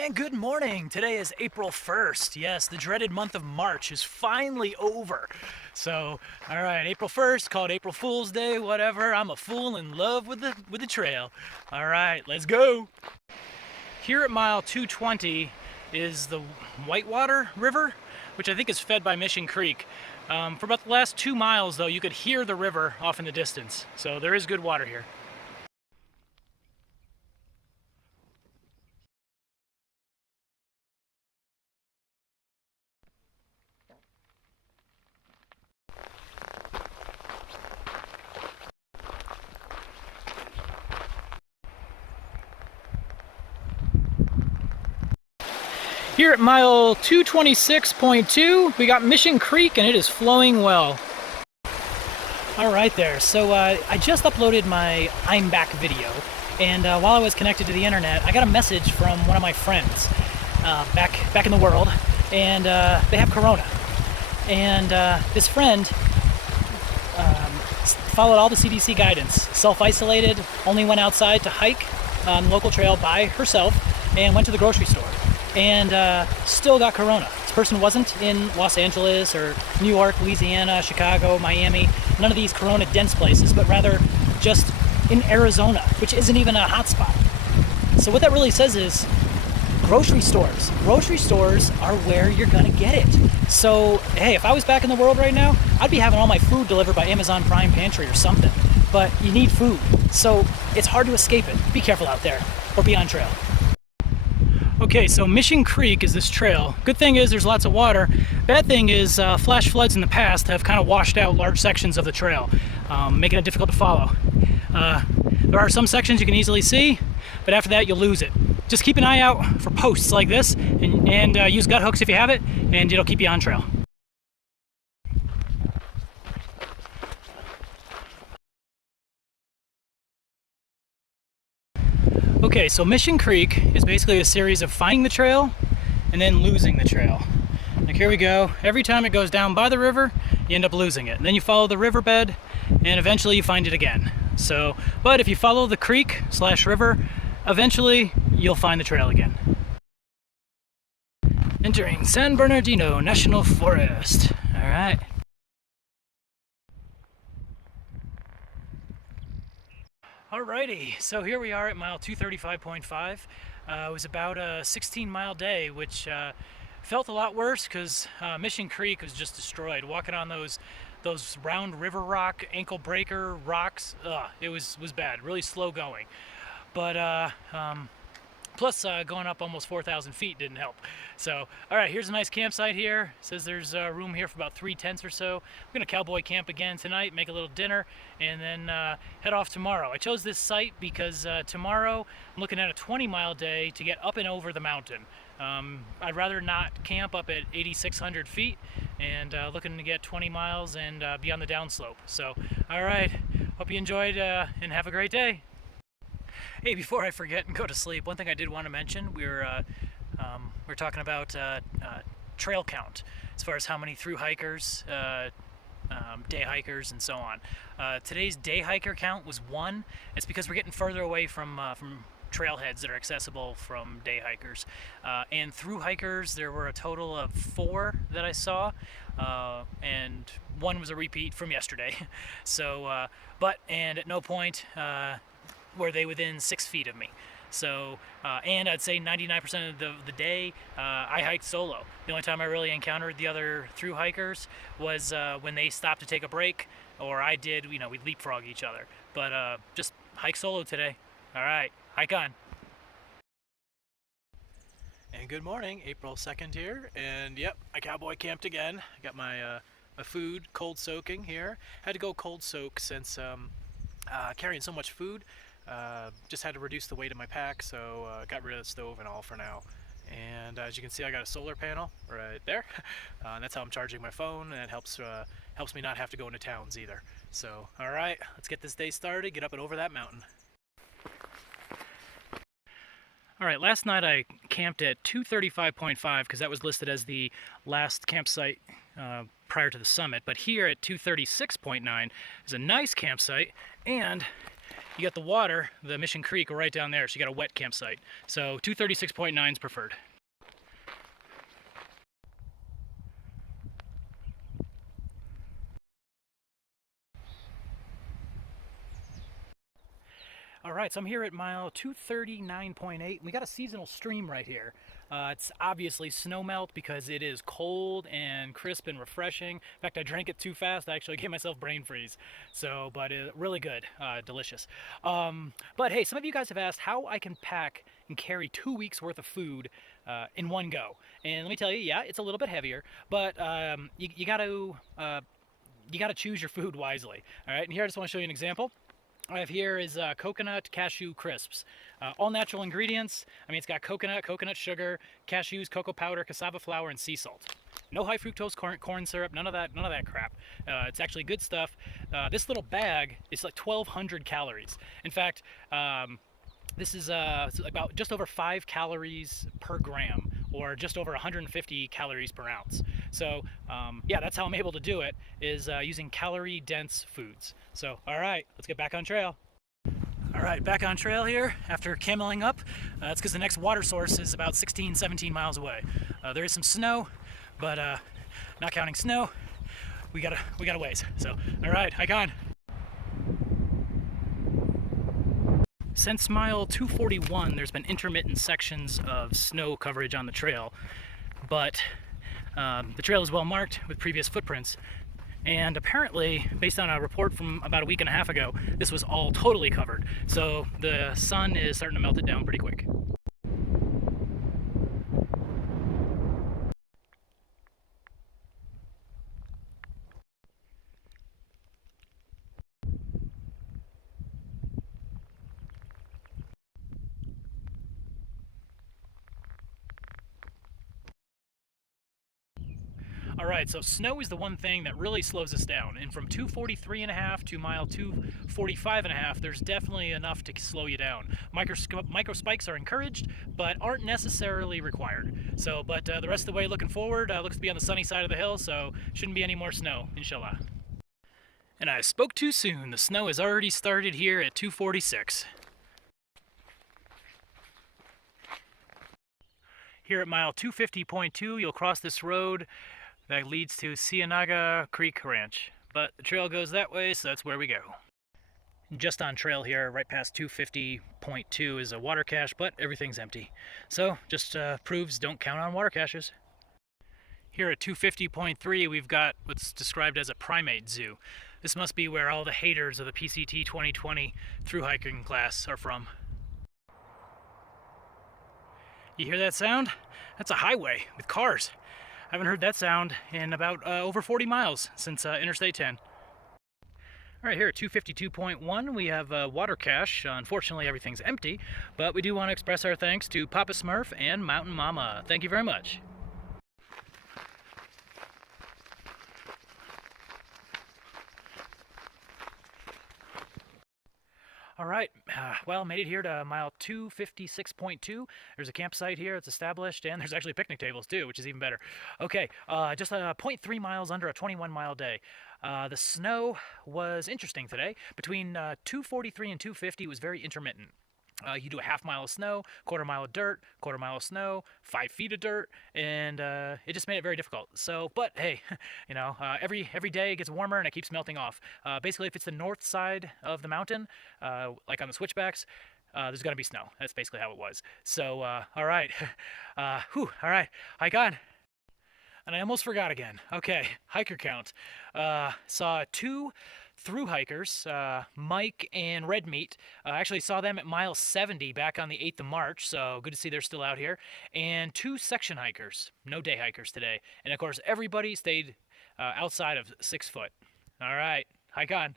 And good morning. Today is April 1st. Yes, the dreaded month of March is finally over. So, all right, April 1st, called April Fool's Day, whatever. I'm a fool in love with the trail. All right, let's go. Here at mile 220 is the Whitewater River, which I think is fed by Mission Creek. For about the last 2 miles, though, you could hear the river off in the distance. So there is good water here. Here at mile 226.2, we got Mission Creek and it is flowing well. All right there, so I just uploaded my I'm Back video, and while I was connected to the internet, I got a message from one of my friends back in the world, and they have corona. And this friend followed all the CDC guidance, self-isolated, only went outside to hike on the local trail by herself, and went to the grocery store. And still got corona. This person wasn't in Los Angeles or New York, Louisiana, Chicago, Miami, none of these corona dense places, but rather just in Arizona, which isn't even a hotspot. So what that really says is grocery stores. Grocery stores are where you're gonna get it. So hey, if I was back in the world right now, I'd be having all my food delivered by Amazon Prime Pantry or something. But you need food, so it's hard to escape it. Be careful out there, or be on trail. Okay, so Mission Creek is this trail. Good thing is there's lots of water. Bad thing is flash floods in the past have kind of washed out large sections of the trail, making it difficult to follow. There are some sections you can easily see, but after that you'll lose it. Just keep an eye out for posts like this, and use gut hooks if you have it, and it'll keep you on trail. Okay, so Mission Creek is basically a series of finding the trail and then losing the trail. Like here we go. Every time it goes down by the river, you end up losing it. And then you follow the riverbed and eventually you find it again. So, but if you follow the creek / river, eventually you'll find the trail again. Entering San Bernardino National Forest. All right. Alrighty, so here we are at mile 235.5. It was about a 16-mile day, which felt a lot worse because Mission Creek was just destroyed. Walking on those round river rock, ankle breaker rocks, it was bad, really slow going. But plus going up almost 4,000 feet didn't help. So, all right, here's a nice campsite here. It says there's room here for about 3 tents or so. I'm gonna cowboy camp again tonight, make a little dinner, and then head off tomorrow. I chose this site because tomorrow I'm looking at a 20-mile day to get up and over the mountain. I'd rather not camp up at 8,600 feet, and looking to get 20 miles and be on the downslope. So, all right, hope you enjoyed and have a great day. Hey, before I forget and go to sleep, one thing I did want to mention, we're talking about trail count as far as how many through hikers, day hikers, and so on. Today's day hiker count was 1. It's because we're getting further away from trailheads that are accessible from day hikers. And through hikers, there were a total of 4 that I saw, and 1 was a repeat from yesterday. So, and at no point were they within 6 feet of me. So, and I'd say 99% of the day, I hiked solo. The only time I really encountered the other through hikers was when they stopped to take a break, or I did, we'd leapfrog each other. But just hike solo today. All right, hike on. And good morning, April 2nd here, and yep, I cowboy camped again. I got my food cold soaking here. Had to go cold soak since carrying so much food. Just had to reduce the weight of my pack, so got rid of the stove and all for now. And as you can see, I got a solar panel right there. And that's how I'm charging my phone, and it helps me not have to go into towns either. So, all right, let's get this day started, get up and over that mountain. All right, last night I camped at 235.5 because that was listed as the last campsite prior to the summit. But here at 236.9 is a nice campsite, and you got the water, the Mission Creek right down there, so you got a wet campsite. So 236.9 is preferred. All right, so I'm here at mile 239.8. We got a seasonal stream right here. It's obviously snowmelt because it is cold and crisp and refreshing. In fact, I drank it too fast. I actually gave myself brain freeze. So, but really good, delicious. But hey, some of you guys have asked how I can pack and carry 2 weeks worth of food in one go. And let me tell you, yeah, it's a little bit heavier, but you got to choose your food wisely. All right, and here I just want to show you an example. What I have here is coconut cashew crisps. All natural ingredients. I mean, it's got coconut, coconut sugar, cashews, cocoa powder, cassava flour, and sea salt. No high fructose corn syrup, none of that crap. It's actually good stuff. This little bag is like 1,200 calories. In fact, this is about just over 5 calories per gram, or just over 150 calories per ounce. So yeah, that's how I'm able to do it, is using calorie-dense foods. So all right, let's get back on trail. All right, back on trail here after cameling up. That's because the next water source is about 16, 17 miles away. There is some snow, but not counting snow, we got a ways. So all right, hike on. Since mile 241, there's been intermittent sections of snow coverage on the trail, but the trail is well marked with previous footprints, and apparently, based on a report from about a week and a half ago, this was all totally covered. So the sun is starting to melt it down pretty quick. All right, so snow is the one thing that really slows us down. And from 243.5 to mile 245.5, there's definitely enough to slow you down. Micro spikes are encouraged, but aren't necessarily required. So, but the rest of the way looking forward, looks to be on the sunny side of the hill, so shouldn't be any more snow, inshallah. And I spoke too soon. The snow has already started here at 246. Here at mile 250.2, you'll cross this road that leads to Ciénaga Creek Ranch. But the trail goes that way, so that's where we go. Just on trail here, right past 250.2 is a water cache, but everything's empty. So, just proves don't count on water caches. Here at 250.3, we've got what's described as a primate zoo. This must be where all the haters of the PCT2020 thru hiking class are from. You hear that sound? That's a highway with cars. I haven't heard that sound in about over 40 miles since Interstate 10. All right, here at 252.1, we have a water cache. Unfortunately, everything's empty, but we do want to express our thanks to Papa Smurf and Mountain Mama. Thank you very much. All right, well, made it here to mile 256.2. There's a campsite here, it's established, and there's actually picnic tables too, which is even better. Okay, just 0.3 miles under a 21-mile day. The snow was interesting today. Between 243 and 250, it was very intermittent. You do a half mile of snow, quarter mile of dirt, quarter mile of snow, 5 feet of dirt, and it just made it very difficult. So, but hey, you know, every day it gets warmer and it keeps melting off. Basically, if it's the north side of the mountain, like on the switchbacks, there's gonna be snow. That's basically how it was. So, all right, all right, hike on. And I almost forgot again. Okay, hiker count. Saw 2 thru hikers, Mike and Red Meat. Actually saw them at mile 70 back on the 8th of March, so good to see they're still out here. And 2 section hikers, no day hikers today. And of course, everybody stayed outside of 6 foot. All right, hike on.